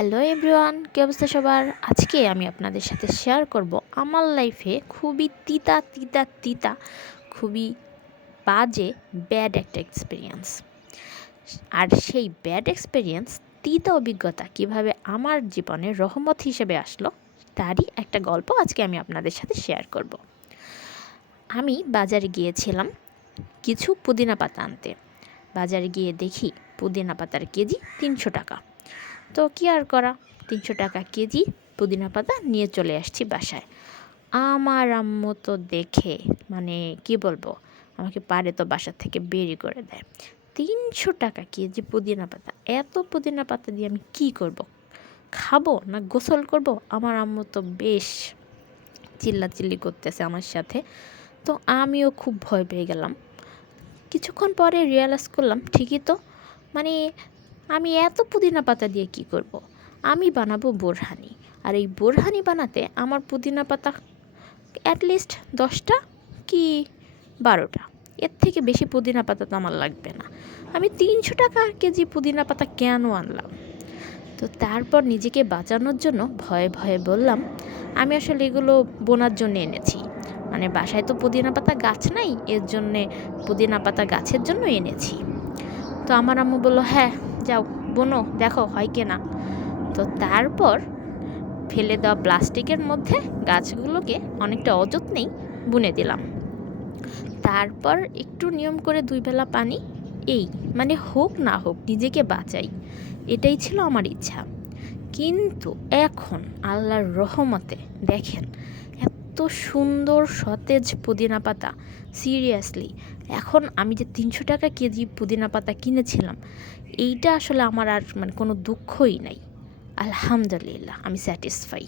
Hello everyone, কী অবস্থা সবার? আজকে আমি আপনাদের সাথে শেয়ার করব আমার লাইফে খুবই তিতা তিতা তিতা খুবই বাজে ব্যাড একটা এক্সপিরিয়েন্স। আর সেই ব্যাড এক্সপিরিয়েন্স, তিতা অভিজ্ঞতা কিভাবে আমার জীবনে রহমত হিসেবে আসলো তারই একটা গল্প আজকে আমি আপনাদের সাথে শেয়ার করব। আমি বাজারে গিয়েছিলাম কিছু পুদিনা পাতা আনতে। বাজারে গিয়ে দেখি পুদিনা পাতার কেজি 300 টাকা। তো কি আর করা, 300 টাকা কেজি পুদিনা পাতা নিয়ে চলে আসছি বাসায়। আমার আম্মু তো দেখে কি বলবো, আমাকে পারে তো বাসা থেকে বেরি করে দেয়। 300 টাকা কেজি পুদিনা পাতা, এত পুদিনা পাতা দিয়ে আমি কি করব? খাবো না গোসল করব? আমার আম্মু তো বেশ চিল্লাচিল্লি করতেছে আমার সাথে। তো আমিও খুব ভয় পেয়ে গেলাম। কিছুক্ষণ পরে রিয়ালাইজ করলাম, ঠিকই তো, মানে আমি এত পুদিনা পাতা দিয়ে কি করব? আমি বানাবো বোরহানি, আর এই বোরহানি বানাতে আমার পুদিনা পাতা অ্যাটলিস্ট 10টা কি 12টা, এর থেকে বেশি পুদিনা পাতা তো আমার লাগবে না। আমি 300 টাকা কেজি পুদিনা পাতা কেন আনলাম? তো তারপর নিজেকে বাঁচানোর জন্য ভয়ে ভয়ে বললাম, আমি আসলে এগুলো বোনার জন্য এনেছি, বাসায় তো পুদিনা পাতা গাছ নাই, এর জন্যে পুদিনা পাতা গাছের জন্য এনেছি। তো আমার আম্মু বললো, হ্যাঁ যাও বোনো, দেখো হয় কি না। তো তারপর ফেলে দেওয়া প্লাস্টিকের মধ্যে গাছগুলোকে অনেকটা অযত্নেই বুনে দিলাম। তারপর একটু নিয়ম করে 2 বেলা পানি, এই হোক না হোক নিজেকে বাঁচাই, এটাই ছিল আমার ইচ্ছা। কিন্তু এখন আল্লাহর রহমতে দেখেন, এত সুন্দর সতেজ পুদিনা পাতা, সিরিয়াসলি এখন আমি যে 300 টাকা কেজি পুদিনা পাতা কিনেছিলাম, এইটা আসলে আমার আর কোনো দুঃখই নাই। আলহামদুলিল্লাহ, আমি স্যাটিসফাই।